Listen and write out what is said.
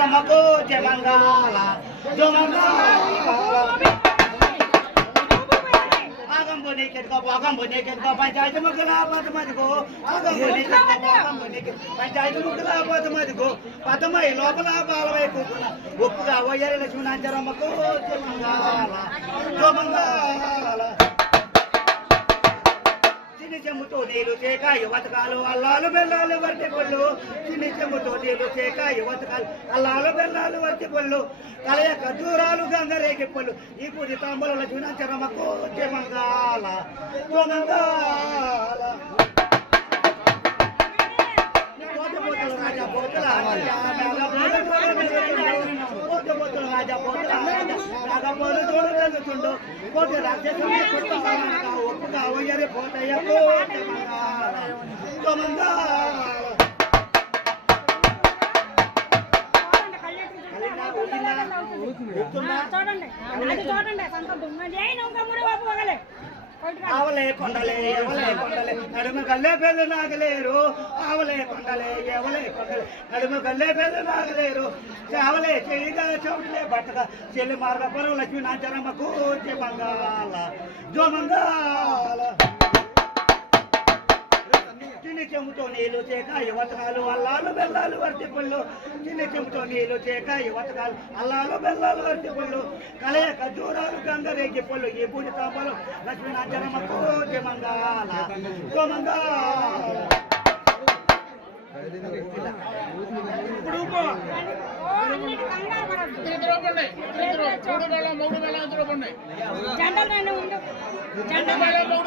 నాంచరమ్మకు జమంగాల పంచాయతీ ముగ్గుల పదమదిగో పంచాయతీ ముగ్గుల పదమదిగో పదమై లోపల బాలవై కూకున్న ఒప్పుగా వయ్యారి లక్ష్మీనాంచరమ్మకు జమంగాల చిన్ని చెమ్ముతో నీళ్ళు చేక యువతకాలు అల్లాలు బెల్లాలు వర్తి పళ్ళు చిన్ని చెమ్ముతో నీళ్ళు చేక యువతకాలు అల్లాలు బెల్లాలు వర్తి పళ్ళు కలయ ఖర్జూరాలు గంగరేగి పళ్ళు ఈ పూజ తాంబూల లక్ష్మీనాంచరమ్మకు జమంగాల రాజా పోతుల రాజా పోతుల నాగపోలు తోడు వెళ్తుండు కోటి రాజ్యమే ఒప్పుగా ఒయ్యరి పోతయ్య ఆవలే కొండలే ఎవలే కొండలే నడుమ గల్లే పెళ్ళు నాగలేరు ఆవలే కొండలే ఎవలే కొండలే నడుమ గల్లే పెళ్ళు నాగలేరు చావలే చెయ్యిగా చౌట్లే బట్టగా చెల్లి మార్గపురం లక్ష్మీనాంచరమ్మకు జమంగాల జమంగాల చిన్ని చెంబుతో నీళ్ళు చేక యువతకాలు అల్లాలు బెల్లాలు వర్తి పళ్ళు చిన్ని చెంబుతో నీళ్ళు చేక యువతకాలు అల్లాలు బెల్లాలు వర్తి పళ్ళు కలయ ఖర్జూరాలు గంగరేగి పళ్ళు ఈ పూజ తాంబూలం లక్ష్మీనాంచరమ్మకు జమంగాల జమంగాల ఇప్పుడు